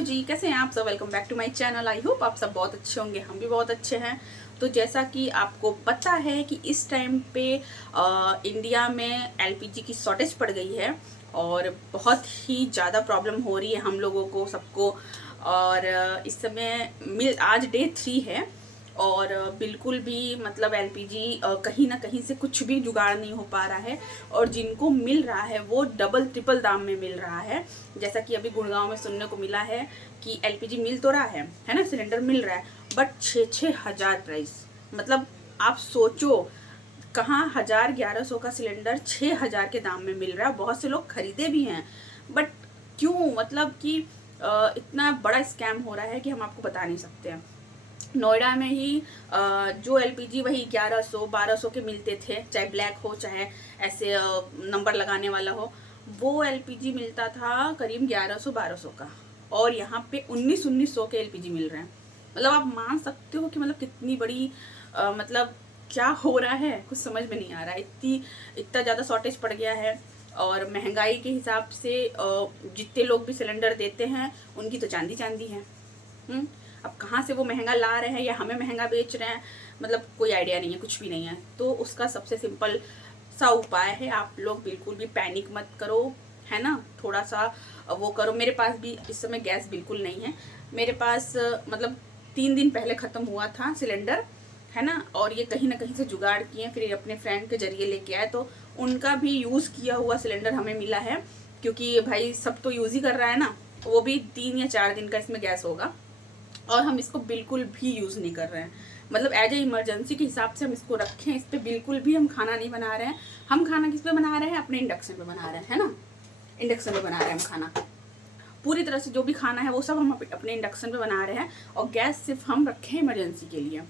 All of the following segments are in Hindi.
जी कैसे हैं आप सब। Welcome back to my channel. I hope आप सब बहुत अच्छे होंगे, हम भी बहुत अच्छे हैं। तो जैसा कि आपको पता है कि इस टाइम पे इंडिया में एलपीजी की शॉर्टेज पड़ गई है और बहुत ही ज़्यादा प्रॉब्लम हो रही है हम लोगों को सबको। और इस समय आज डे 3 है और बिल्कुल भी मतलब एलपीजी कहीं ना कहीं से कुछ भी जुगाड़ नहीं हो पा रहा है और जिनको मिल रहा है वो डबल ट्रिपल दाम में मिल रहा है। जैसा कि अभी गुड़गांव में सुनने को मिला है कि एलपीजी मिल तो रहा है ना, सिलेंडर मिल रहा है, बट 6,000 प्राइस। मतलब आप सोचो, कहाँ 1,000-1,100 का सिलेंडर 6,000 के दाम में मिल रहा है। बहुत से लोग खरीदे भी हैं, बट क्यों, मतलब कि इतना बड़ा स्कैम हो रहा है कि हम आपको बता नहीं सकते हैं। नोएडा में ही जो एलपीजी वही 1100-1200 के मिलते थे, चाहे ब्लैक हो चाहे ऐसे नंबर लगाने वाला हो, वो एलपीजी मिलता था करीब 1100-1200 का, और यहाँ पे 1900 के एलपीजी मिल रहे हैं। मतलब आप मान सकते हो कि मतलब कितनी बड़ी मतलब क्या हो रहा है, कुछ समझ में नहीं आ रहा है। इतना ज़्यादा शॉर्टेज पड़ गया है और महंगाई के हिसाब से जितने लोग भी सिलेंडर देते हैं उनकी तो चांदी चांदी है। अब कहाँ से वो महंगा ला रहे हैं या हमें महंगा बेच रहे हैं, मतलब कोई आइडिया नहीं है, कुछ भी नहीं है। तो उसका सबसे सिंपल सा उपाय है, आप लोग बिल्कुल भी पैनिक मत करो, है ना। थोड़ा सा वो करो। मेरे पास भी इस समय गैस बिल्कुल नहीं है। मेरे पास मतलब 3 दिन पहले ख़त्म हुआ था सिलेंडर, है ना। और ये कहीं ना कहीं से जुगाड़ किए, फिर अपने फ्रेंड के जरिए लेके आए, तो उनका भी यूज़ किया हुआ सिलेंडर हमें मिला है। क्योंकि भाई सब तो यूज़ ही कर रहा है ना, वो भी 3 या 4 दिन का इसमें गैस होगा और हम इसको बिल्कुल भी यूज़ नहीं कर रहे हैं। मतलब एज ए इमरजेंसी के हिसाब से हम इसको रखें, इस पर बिल्कुल भी हम खाना नहीं बना रहे हैं। हम खाना किस पे बना रहे हैं? अपने इंडक्शन पे बना रहे हैं, है ना। इंडक्शन पे बना रहे हैं हम खाना, पूरी तरह से जो भी खाना है वो सब हम अपने इंडक्शन पे बना रहे हैं, और गैस सिर्फ हम रखें इमरजेंसी के लिए।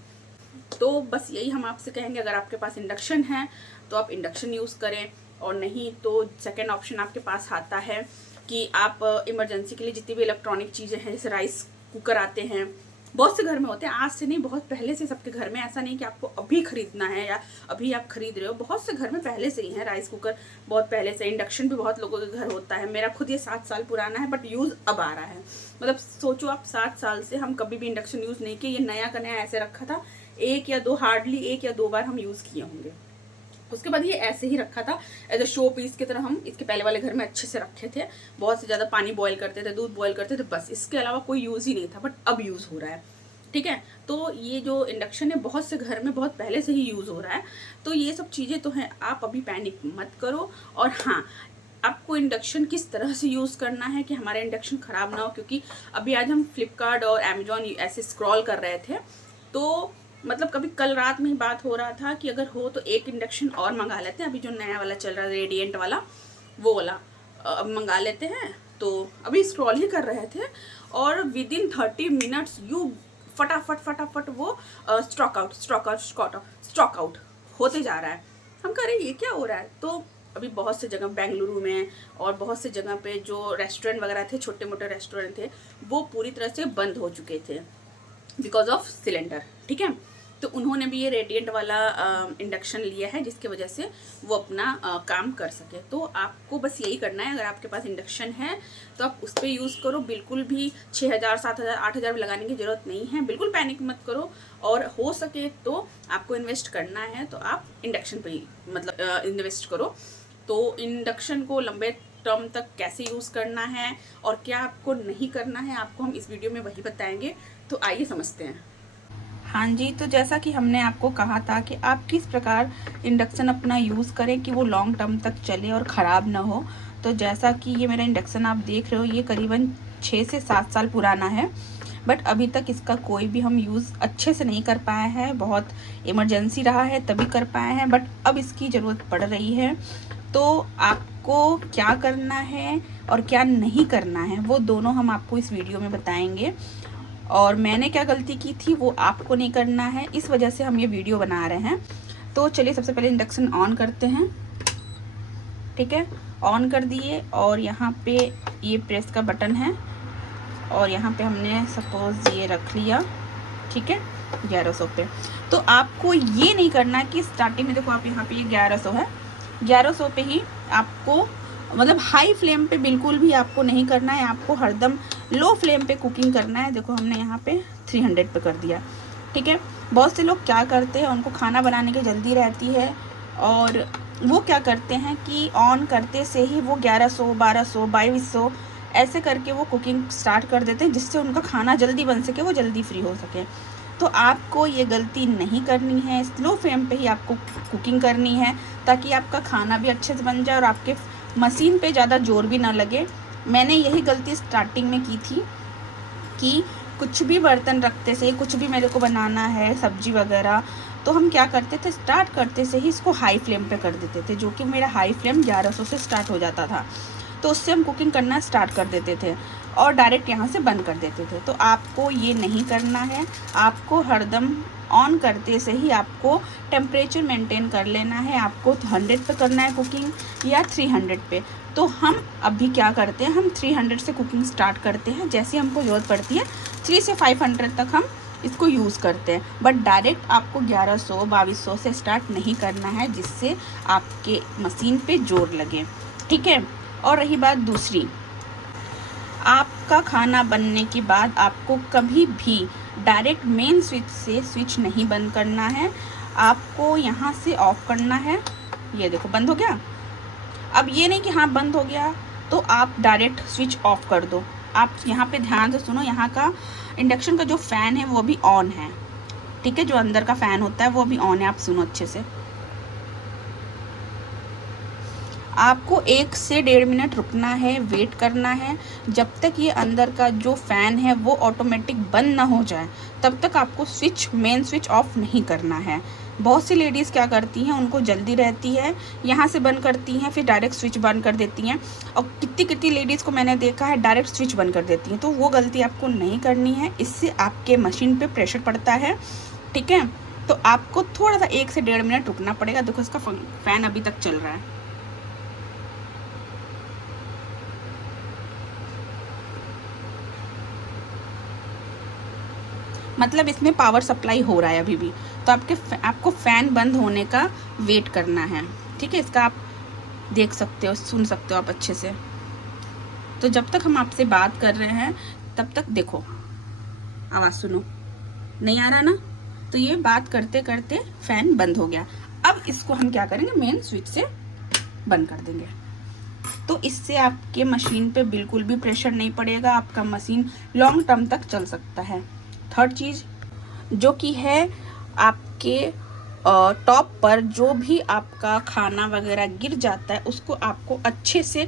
तो बस यही हम आपसे कहेंगे, अगर आपके पास इंडक्शन है तो आप इंडक्शन यूज़ करें, और नहीं तो सेकेंड ऑप्शन आपके पास आता है कि आप इमरजेंसी के लिए जितनी भी इलेक्ट्रॉनिक चीज़ें हैं, जैसे राइस कुकर आते हैं, बहुत से घर में होते हैं, आज से नहीं बहुत पहले से सबके घर में। ऐसा नहीं कि आपको अभी खरीदना है या अभी आप खरीद रहे हो, बहुत से घर में पहले से ही है राइस कुकर, बहुत पहले से। इंडक्शन भी बहुत लोगों के घर होता है। मेरा खुद ये 7 साल पुराना है, बट यूज़ अब आ रहा है। मतलब सोचो आप, 7 साल से हम कभी भी इंडक्शन यूज़ नहीं किए। ये नया का नया ऐसे रखा था, हार्डली 1 या 2 बार हम यूज़ किए होंगे। उसके बाद ये ऐसे ही रखा था एज अ शो पीस की तरह। हम इसके पहले वाले घर में अच्छे से रखे थे, बहुत से ज़्यादा पानी बॉयल करते थे, दूध बॉयल करते थे, बस इसके अलावा कोई यूज़ ही नहीं था। बट अब यूज़ हो रहा है, ठीक है। तो ये जो इंडक्शन है बहुत से घर में बहुत पहले से ही यूज़ हो रहा है। तो ये सब चीज़ें तो हैं, आप अभी पैनिक मत करो। और हाँ, आपको इंडक्शन किस तरह से यूज़ करना है कि हमारा इंडक्शन ख़राब ना हो, क्योंकि अभी आज हम फ्लिपकार्ट और अमेजोन ऐसे स्क्रॉल कर रहे थे, तो मतलब कभी कल रात में ही बात हो रहा था कि अगर हो तो एक इंडक्शन और मंगा लेते हैं। अभी जो नया वाला चल रहा है रेडिएंट वाला, वो वाला अब मंगा लेते हैं। तो अभी स्क्रॉल ही कर रहे थे और विद इन 30 मिनट्स यू फटाफट वो स्टॉक आउट होते जा रहा है। हम कह रहे हैं ये क्या हो रहा है। तो अभी बहुत से जगह बेंगलुरु में और बहुत से जगह पे जो रेस्टोरेंट वगैरह थे, छोटे मोटे रेस्टोरेंट थे, वो पूरी तरह से बंद हो चुके थे बिकॉज ऑफ सिलेंडर, ठीक है। तो उन्होंने भी ये रेडिएंट वाला इंडक्शन लिया है, जिसकी वजह से वो अपना काम कर सके। तो आपको बस यही करना है, अगर आपके पास इंडक्शन है तो आप उस पर यूज़ करो। बिल्कुल भी 6,000, 7,000, 8,000 लगाने की ज़रूरत नहीं है। बिल्कुल पैनिक मत करो, और हो सके तो आपको इन्वेस्ट करना है तो आप इंडक्शन पे ही मतलब इन्वेस्ट करो। तो इंडक्शन को लंबे टर्म तक कैसे यूज़ करना है और क्या आपको नहीं करना है, आपको हम इस वीडियो में वही बताएंगे। तो आइए समझते हैं। हाँ जी, तो जैसा कि हमने आपको कहा था कि आप किस प्रकार इंडक्शन अपना यूज़ करें कि वो लॉन्ग टर्म तक चले और ख़राब ना हो। तो जैसा कि ये मेरा इंडक्शन आप देख रहे हो, ये करीबन 6 से 7 साल पुराना है, बट अभी तक इसका कोई भी हम यूज़ अच्छे से नहीं कर पाए हैं। बहुत इमरजेंसी रहा है तभी कर पाए हैं, बट अब इसकी ज़रूरत पड़ रही है। तो आपको क्या करना है और क्या नहीं करना है, वो दोनों हम आपको इस वीडियो में बताएंगे। और मैंने क्या गलती की थी वो आपको नहीं करना है, इस वजह से हम ये वीडियो बना रहे हैं। तो चलिए सबसे पहले इंडक्शन ऑन करते हैं, ठीक है। ऑन कर दिए, और यहाँ पे ये प्रेस का बटन है, और यहाँ पे हमने सपोज़ ये रख लिया, ठीक है, 1100 पे। तो आपको ये नहीं करना कि स्टार्टिंग में देखो आप यहाँ पे ये 1100 है, 1100 पे ही आपको मतलब हाई फ्लेम पे बिल्कुल भी आपको नहीं करना है, आपको हरदम लो फ्लेम पे कुकिंग करना है। देखो हमने यहाँ पे 300 पे कर दिया, ठीक है। बहुत से लोग क्या करते हैं, उनको खाना बनाने की जल्दी रहती है और वो क्या करते हैं कि ऑन करते से ही वो 1100, 1200, 2200 ऐसे करके वो कुकिंग स्टार्ट कर देते हैं, जिससे उनका खाना जल्दी बन सके, वो जल्दी फ्री हो सके। तो आपको ये गलती नहीं करनी है, स्लो फ्लेम पे ही आपको कुकिंग करनी है, ताकि आपका खाना भी अच्छे से बन जाए और आपके मशीन पे ज़्यादा जोर भी ना लगे। मैंने यही गलती स्टार्टिंग में की थी कि कुछ भी बर्तन रखते से, कुछ भी मेरे को बनाना है सब्जी वगैरह, तो हम क्या करते थे, स्टार्ट करते से ही इसको हाई फ्लेम पे कर देते थे, जो कि मेरा हाई फ्लेम 1100 से स्टार्ट हो जाता था। तो उससे हम कुकिंग करना स्टार्ट कर देते थे और डायरेक्ट यहाँ से बंद कर देते थे। तो आपको ये नहीं करना है, आपको हरदम ऑन करते से ही आपको टेम्परेचर मेंटेन कर लेना है। आपको 100 पे करना है कुकिंग या 300 पे। तो हम अभी क्या करते हैं, हम 300 से कुकिंग स्टार्ट करते हैं, जैसे हमको ज़रूरत पड़ती है 3 से 500 तक हम इसको यूज़ करते हैं। बट डायरेक्ट आपको 1100, 2200 से स्टार्ट नहीं करना है, जिससे आपके मशीन पे जोर लगे, ठीक है। और रही बात दूसरी, आपका खाना बनने के बाद आपको कभी भी डायरेक्ट मेन स्विच से स्विच नहीं बंद करना है, आपको यहाँ से ऑफ़ करना है। ये देखो बंद हो गया। अब ये नहीं कि हाँ बंद हो गया तो आप डायरेक्ट स्विच ऑफ कर दो। आप यहाँ पे ध्यान से सुनो, यहाँ का इंडक्शन का जो फ़ैन है वो भी ऑन है, ठीक है। जो अंदर का फ़ैन होता है वो भी ऑन है, आप सुनो अच्छे से। आपको 1 से 1.5 मिनट रुकना है, वेट करना है, जब तक ये अंदर का जो फ़ैन है वो ऑटोमेटिक बंद ना हो जाए, तब तक आपको मेन स्विच ऑफ नहीं करना है। बहुत सी लेडीज़ क्या करती हैं, उनको जल्दी रहती है, यहाँ से बंद करती हैं, फिर डायरेक्ट स्विच बंद कर देती हैं। और कितनी लेडीज़ को मैंने देखा है डायरेक्ट स्विच बंद कर देती हैं। तो वो गलती आपको नहीं करनी है, इससे आपके मशीन पर प्रेशर पड़ता है, ठीक है। तो आपको थोड़ा सा 1 से 1.5 मिनट रुकना पड़ेगा। देखो इसका फ़ैन अभी तक चल रहा है। मतलब इसमें पावर सप्लाई हो रहा है अभी भी। तो आपको फ़ैन बंद होने का वेट करना है, ठीक है। इसका आप देख सकते हो, सुन सकते हो आप अच्छे से। तो जब तक हम आपसे बात कर रहे हैं तब तक देखो आवाज़ सुनो, नहीं आ रहा ना। तो ये बात करते करते फ़ैन बंद हो गया। अब इसको हम क्या करेंगे, मेन स्विच से बंद कर देंगे। तो इससे आपके मशीन पे बिल्कुल भी प्रेशर नहीं पड़ेगा, आपका मशीन लॉन्ग टर्म तक चल सकता है। थर्ड चीज़ जो कि है, आपके टॉप पर जो भी आपका खाना वगैरह गिर जाता है उसको आपको अच्छे से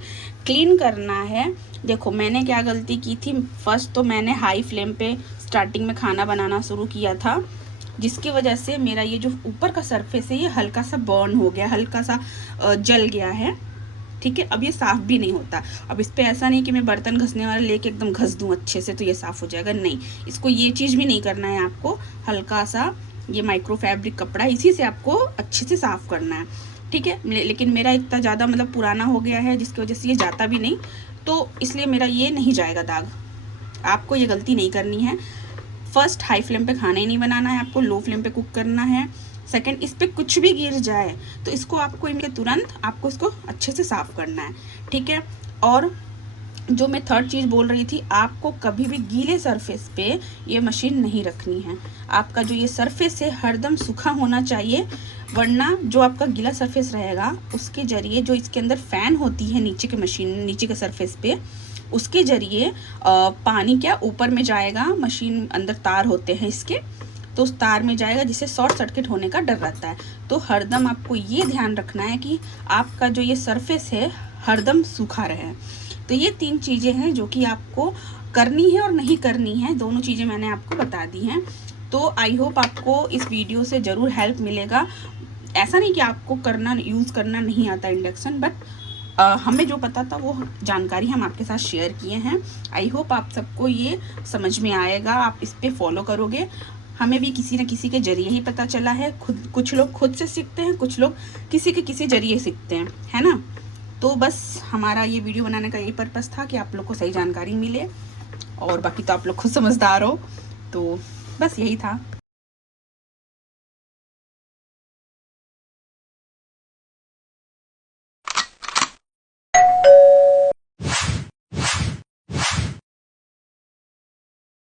क्लीन करना है। देखो मैंने क्या गलती की थी, फर्स्ट तो मैंने हाई फ्लेम पे स्टार्टिंग में खाना बनाना शुरू किया था, जिसकी वजह से मेरा ये जो ऊपर का सरफेस है ये हल्का सा बर्न हो गया, हल्का सा जल गया है, ठीक है। अब ये साफ़ भी नहीं होता। अब इस पर ऐसा नहीं कि मैं बर्तन घसने वाला लेके एकदम घस दूँ अच्छे से तो ये साफ़ हो जाएगा, नहीं। इसको ये चीज़ भी नहीं करना है, आपको हल्का सा ये माइक्रो फैब्रिक कपड़ा इसी से आपको अच्छे से साफ़ करना है, ठीक है। लेकिन मेरा इतना ज़्यादा मतलब पुराना हो गया है, जिसकी वजह से ये जाता भी नहीं, तो इसलिए मेरा ये नहीं जाएगा दाग। आपको ये गलती नहीं करनी है। फर्स्ट हाई फ्लेम पे खाना ही नहीं बनाना है, आपको लो फ्लेम पे कुक करना है। सेकंड, इस पर कुछ भी गिर जाए तो इसको आपको इनके तुरंत आपको इसको अच्छे से साफ़ करना है, ठीक है। और जो मैं थर्ड चीज़ बोल रही थी, आपको कभी भी गीले सरफेस पे ये मशीन नहीं रखनी है। आपका जो ये सरफेस है हरदम सूखा होना चाहिए, वरना जो आपका गीला सरफेस रहेगा उसके ज़रिए जो इसके अंदर फ़ैन होती है नीचे के मशीन, नीचे के सरफेस पे, उसके ज़रिए पानी क्या ऊपर में जाएगा, मशीन अंदर तार होते हैं इसके, तो उस तार में जाएगा, जिससे शॉर्ट सर्किट होने का डर रहता है। तो हरदम आपको ये ध्यान रखना है कि आपका जो ये सरफेस है हरदम सूखा रहे। तो ये 3 चीज़ें हैं जो कि आपको करनी है और नहीं करनी है, दोनों चीज़ें मैंने आपको बता दी हैं। तो आई होप आपको इस वीडियो से ज़रूर हेल्प मिलेगा। ऐसा नहीं कि आपको यूज़ करना नहीं आता इंडक्शन, बट हमें जो पता था वो जानकारी हम आपके साथ शेयर किए हैं। आई होप आप सबको ये समझ में आएगा, आप इस पर फॉलो करोगे। हमें भी किसी न किसी के ज़रिए ही पता चला है, कुछ लोग खुद से सीखते हैं, कुछ लोग किसी ज़रिए सीखते हैं, है ना। तो बस हमारा ये वीडियो बनाने का यही पर्पस था कि आप लोग को सही जानकारी मिले, और बाकी तो आप लोग खुद समझदार हो, तो बस यही था।